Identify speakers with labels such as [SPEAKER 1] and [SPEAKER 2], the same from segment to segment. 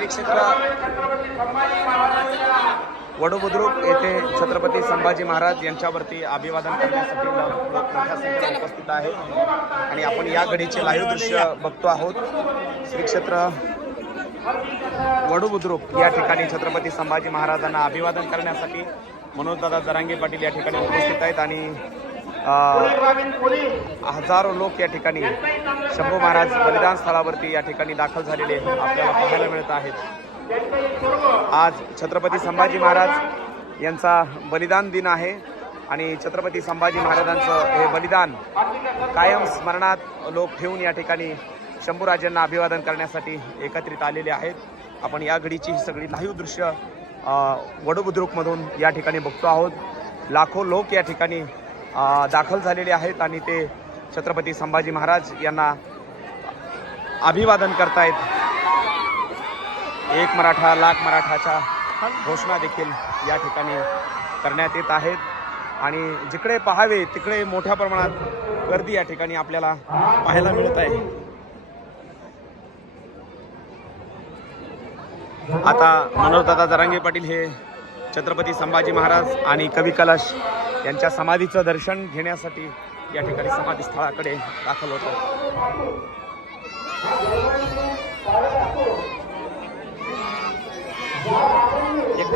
[SPEAKER 1] श्रीक्षेत्र वडोबुद्रुक येथे छत्रपती संभाजी महाराज यांच्यावरती अभिवादन करण्यासाठी लोक मोठ्या संख्येने उपस्थित आहे. आणि आपण या घडीचे लाईव्ह दृश्य बघतो आहोत. श्री क्षेत्र वडोबुद्रुक या ठिकाणी छत्रपती संभाजी महाराजांना अभिवादन करण्यासाठी मनोजदादा जरांगे पाटील या ठिकाणी उपस्थित आहेत. आणि हजारो लोक या ठिकाणी शंभू महाराज बलिदान स्थळावरती या ठिकाणी दाखल झालेले आपल्याला पाहायला मिळत आहेत. आज छत्रपती संभाजी महाराज यांचा बलिदान दिन आहे आणि छत्रपती संभाजी महाराजांचं हे बलिदान कायम स्मरणात लोक ठेवून या ठिकाणी शंभूराजांना अभिवादन करण्यासाठी एकत्रित आलेले आहेत. आपण या घडीची ही सगळी लाईव्ह दृश्य वडोबुद्रुकमधून या ठिकाणी बघतो आहोत. लाखो लोक या ठिकाणी दाखल झालेले आहेत आणि ते छत्रपती संभाजी महाराज यांना अभिवादन करतायत. एक मराठा लाख मराठाच्या घोषणा देखील या ठिकाणी करण्यात येत आहेत. आणि जिकडे पाहावे तिकडे मोठ्या प्रमाणात गर्दी या ठिकाणी आपल्याला पाहायला मिळत आहे. आता मनोजदादा जरांगे पाटील हे छत्रपती संभाजी महाराज आणि कवी कलश यांच्या समाधीचं दर्शन घेण्यासाठी या ठिकाणी समाधी स्थळाकडे दाखल होतो.
[SPEAKER 2] एक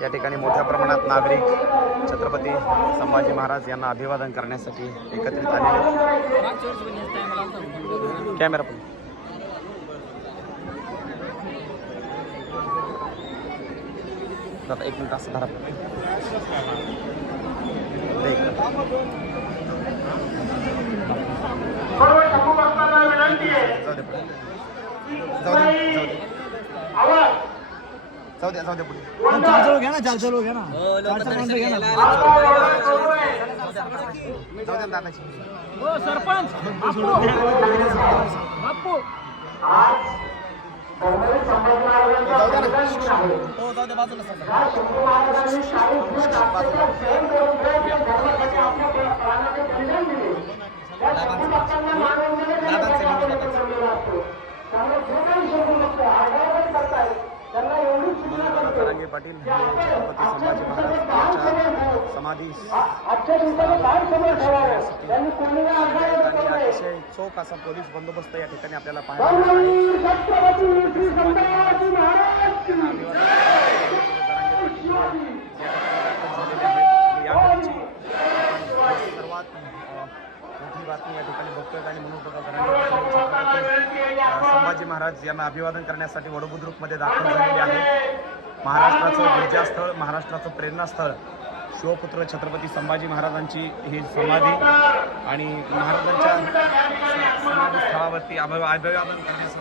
[SPEAKER 1] या ठिकाणी मोठ्या प्रमाणात नागरिक छत्रपती संभाजी महाराज यांना अभिवादन करण्यासाठी एकत्रित आलेले कॅमेरा पण दादा एक मिनिट असं धरा. दे इकडं. जाऊ द्या जाऊ द्या पुढे
[SPEAKER 3] चाल चालू घ्या ना चाल चालू घ्या ना.
[SPEAKER 2] हो,
[SPEAKER 3] चाल चालू घ्या ना.
[SPEAKER 1] जाऊ द्या दादाची.
[SPEAKER 2] हो जाऊ दे बाजूला सरका.
[SPEAKER 1] तरंगे पाटील हे छत्रपती संभाजी महाराज यांच्या समाधी अतिशय चोख असा पोलीस बंदोबस्त या ठिकाणी आपल्याला पाहायला आहे. सर्वात मोठी बातमी या ठिकाणी बघतोय आणि म्हणून संभाजी महाराज यांना अभिवादन करण्यासाठी वडबुद्रुकमध्ये दाखल झालेले आहेत महाराष्ट्राचं ऊर्जास्थळ महाराष्ट्राचं प्रेरणास्थळ शिवपुत्र छत्रपती संभाजी महाराजांची ही समाधी आणि महाराजांच्या समाधी स्थळावरती अभिवादन करण्यासाठी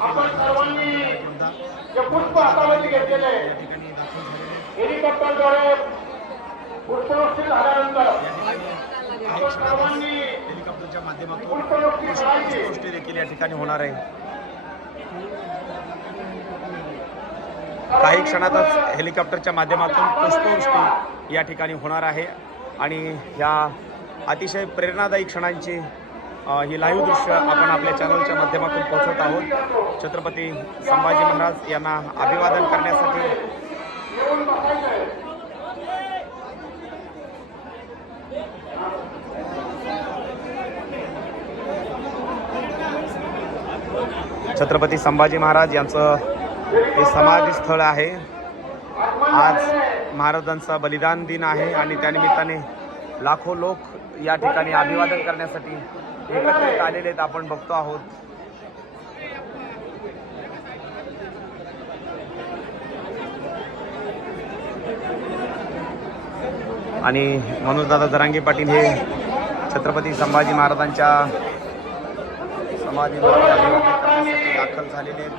[SPEAKER 1] या ठिकाणी दाखल झालेले या ठिकाणी हेलिकॉप्टरच्या माध्यमातून गोष्टी देखील या ठिकाणी होणार आहे. काही क्षणातच हेलिकॉप्टरच्या माध्यमातून पुष्पवृष्टी या ठिकाणी होणार आहे. आणि ह्या अतिशय प्रेरणादायी क्षणांची ही लाईव्ह दृश्य आपण आपल्या चॅनलच्या माध्यमातून पोहोचवत आहोत. छत्रपती संभाजी महाराज यांना अभिवादन करण्यासाठी छत्रपती संभाजी महाराज यांचं हे समाधी स्थळ आहे. आज महाराजांचा बलिदान दिन आहे आणि त्यानिमित्ताने लाखो लोक या ठिकाणी अभिवादन करण्यासाठी एकत्रित आलेले आहेत आपण बघतो आहोत. आणि मनोजदादा जरांगे पाटील हे छत्रपती संभाजी महाराजांच्या समाधी अभिवादन करण्यासाठी दाखल झालेले आहेत.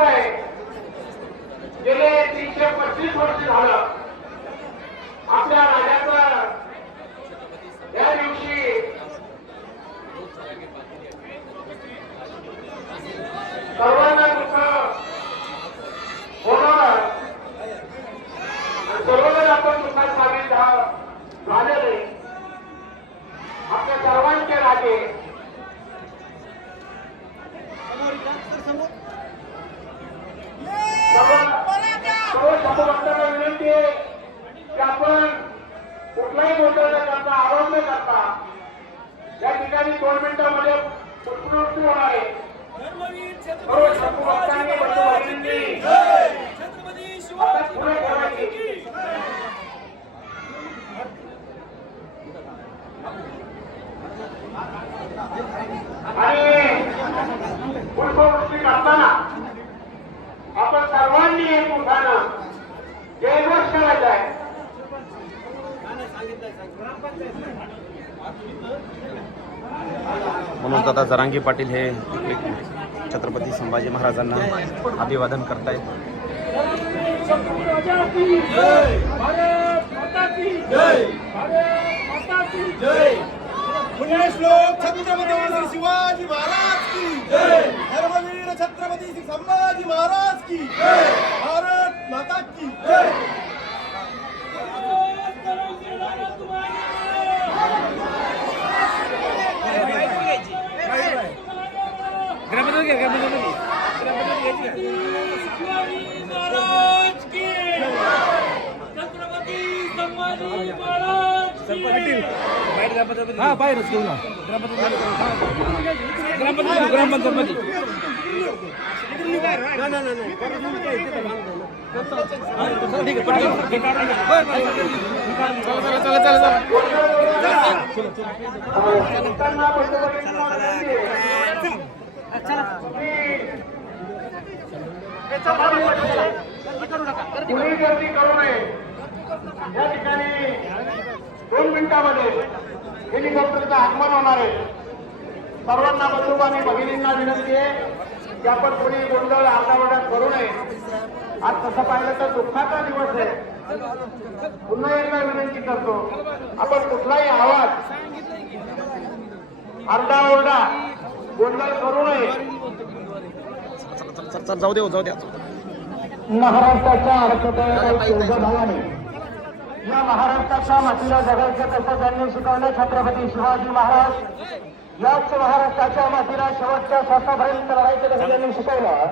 [SPEAKER 4] आहे गेले तीनशे पस्तीस वर्ष झालं आपल्या राजाचं या दिवशी सर्वांना कुठलाही गोंधळ न करता आरोप न करता या ठिकाणी दोन मिनिटांमध्ये पुनर्वृत्ती होणार आहे सर्व शंभू आता करताना आपण सर्वांनी एक उठानं जयघोष करायचा आहे.
[SPEAKER 1] म्हणून दादा जरांगी पाटील हे छत्रपती संभाजी महाराजांना अभिवादन करतायत.
[SPEAKER 3] छत्रपती शिवाजी महाराज की धर्मवीर छत्रपती श्री संभाजी महाराज की भारत माता की हा बाहेरच घेऊ ना
[SPEAKER 4] कुणी गर्दी करू नये या ठिकाणी दोन मिनिटामध्ये हेलिकॉप्टरचं आगमन होणार आहे. सर्वांना बंधू आणि भगिनींना विनंती आहे की आपण कोणी गोंधळ आरडाओरडात करू नये. आज तसं पाहिलं तर दुःखाचा दिवस आहे. पुन्हा एकदा विनंती करतो आपण कुठलाही आवाज आरडाओरडा गोंधळ करू नये.
[SPEAKER 1] जाऊ दे जाऊ द्या
[SPEAKER 4] महाराष्ट्राच्या भावाने या महाराष्ट्राच्या मातीला जगायचं कसं त्यांनी शिकवलं छत्रपती शिवाजी महाराज? याच महाराष्ट्राच्या मातीला शेवटच्या श्वासापर्यंत लढायचं कसं त्यांनी शिकवलं.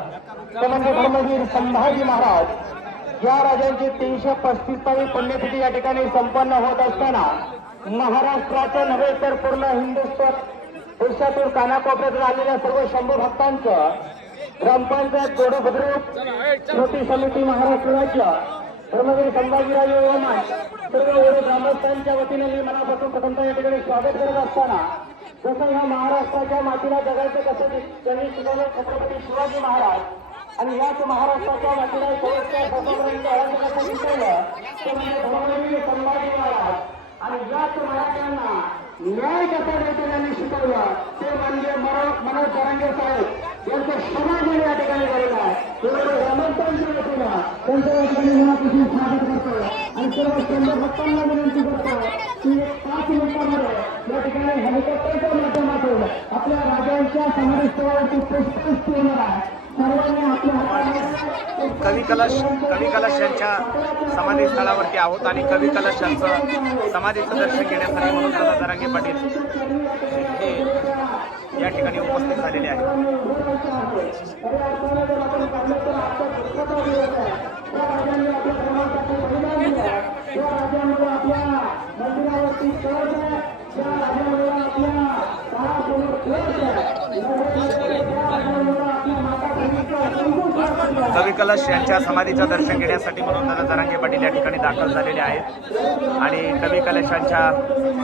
[SPEAKER 4] ते म्हणजे धर्मवीर संभाजी महाराज या राजांची तीनशे पस्तीसावी पुण्यतिथी या ठिकाणी संपन्न होत असताना महाराष्ट्राचं नव्हे तर पूर्ण हिंदुस्थान देशातून कानाकोपऱ्यात आलेल्या सर्व शंभू भक्तांचं ग्रामपंचायत गोडभद्रूप कृती समिती महाराष्ट्र राज्य धर्मवीर संभाजीराजे ओमान सर्व ओढे ग्रामस्थांच्या वतीने मी मनापासून प्रथमतः या ठिकाणी स्वागत करत असताना जसं ह्या महाराष्ट्राच्या मातीला जगायचं कसं त्यांनी शिकवलं छत्रपती शिवाजी महाराज. आणि याच महाराष्ट्राच्या मातीला शेवटच्या स्वतंत्र हळद कसं शिकवलं ते म्हणजे धर्मवीर संभाजी महाराज. आणि याच मराठ्यांना न्याय कसा द्यायचा त्यांनी शिकवलं ते म्हणजे मनो मनोज जरांगे साहेब यांचं समाज या ठिकाणी झालेलं आहे. एवढे त्यांच्या वतीनं या ठिकाणी मनापासून स्वागत करतो. आणि सर्व शंभर भक्तांना विनंती करतो की एक पाच मिनिटांमध्ये या ठिकाणी हेलिकॉप्टरच्या माध्यमातून आपल्या राजांच्या समाधीस्थळावरती पुष्पवृष्टी होणार आहे.
[SPEAKER 1] कवी कलश कवी कलश यांच्या समाधी स्थळावरती आहोत आणि कवी कलश यांचं समाधीचं दर्शन घेण्यासाठी म्हणून दादा जरांगे पाटील हे या ठिकाणी उपस्थित झालेले आहेत. कवी कलश यांच्या समाधीचं दर्शन घेण्यासाठी म्हणून दादा जरांगे पाटील या ठिकाणी दाखल झालेले आहेत. आणि कवी कलश यांच्या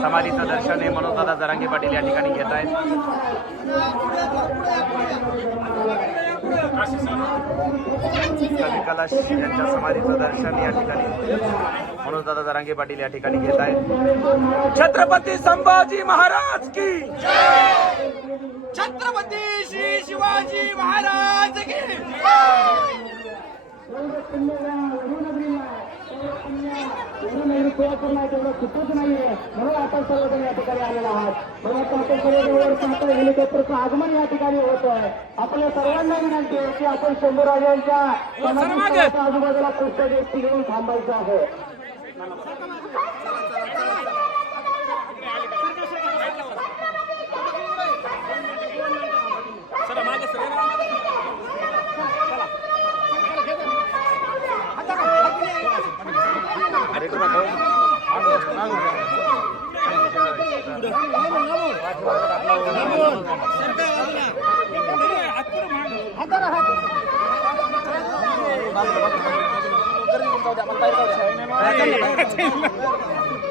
[SPEAKER 1] समाधीचं दर्शन हे म्हणून दादा जरांगे पाटील या ठिकाणी घेत आहेत. कवी कलश यांच्या समाधीचं दर्शन या ठिकाणी. म्हणून दादा जरांगे पाटील या ठिकाणी घेत आहेत. छत्रपती संभाजी महाराज की
[SPEAKER 3] छत्रपती श्री शिवाजी महाराज की
[SPEAKER 4] म्हणून आपण सर्वजण या ठिकाणी आलेलो आहात म्हणून आता आपण सर्वजण आता हेलिकॉप्टरचं आगमन या ठिकाणी होत आहे आपल्या सर्वांना विनंती आहे की आपण शंभूराजांच्या आजूबाजूला पुस्तक घेऊन थांबायचं आहे?
[SPEAKER 1] ಸರ ಮಾಗೆ ಸರ್ ಅರೆ ಕೂಡ ಹಾಕಿ ಹಾಕಿ अरे तुला भाऊ